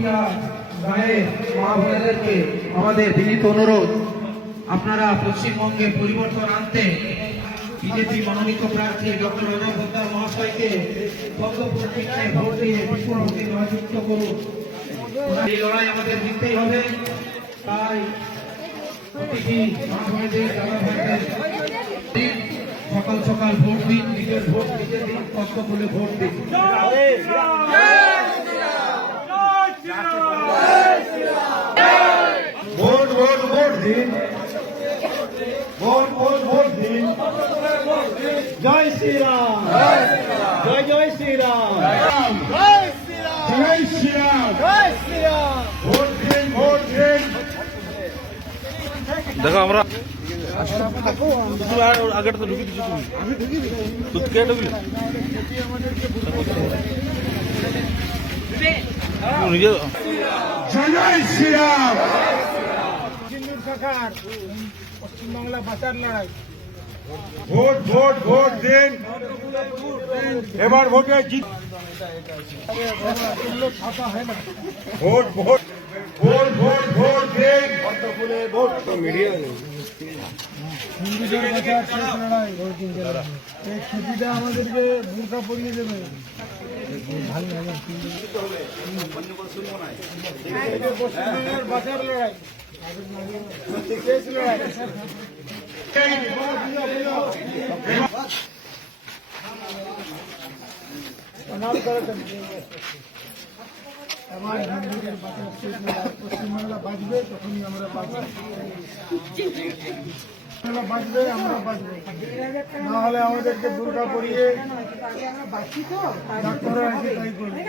প্রতিটা গায়ে মা বোনেদেরকে আমাদের বিনীত অনুরোধ, আপনারা পশ্চিমবঙ্গে পরিবর্তন আনতে বিজেপি মনোনীত প্রার্থী ডক্টর অজয় পোদ্দার মহাশয়কে পদ্মপুরীতে ভোট দিয়ে বিপুল ভোটে জয়যুক্ত করুন। এই লড়াই আমাদের জিততেই হবে, তাই প্রতিটি মা বোনেদের দাদা ভাইদের সকাল সকাল ভোট দিন, নিজের ভোট নিজে দিন, পদ্মফুলে ভোট দিন। ভোট ভোট ভোট দিন, ভোট ভোট ভোট দিন। জয় শ্রীরাম, জয় জয় শ্রীরাম, জয় শ্রীরাম, জয় শ্রীরাম, জয় শ্রীরাম। ভোট দিন, ভোট দিন। দেখো আমরা আগেটা তো ঢুকি দিচ্ছি, তুমি কে ঢুকলি নিজে। জয় জয় শ্রীরাম। পশ্চিমবাংলা বাঁচার লড়াই। ভোট ভোট ভোট দিন, এবার ভোটে জিত। Vote vote vote vote vote দিন। ভোট তো মিডিয়া নেই। হিন্দুদের বাঁচার শেষ লড়াই। এই খেপিটা আমাদেরকে বোরকা পরিয়ে দেবে। পশ্চিমবাংলার বাঁচার লড়াই, শেষ লড়াই। আমার হিন্দুদের বাঁচার শেষ লড়াই। পশ্চিমবাংলা বাঁচবে, তখনই আমরা বাঁচব। বাঁচবে, আমরা বাঁচবো। না হলে আমাদেরকে বোরকা পরিয়ে ডাক্তাররা এসে তাই করবে।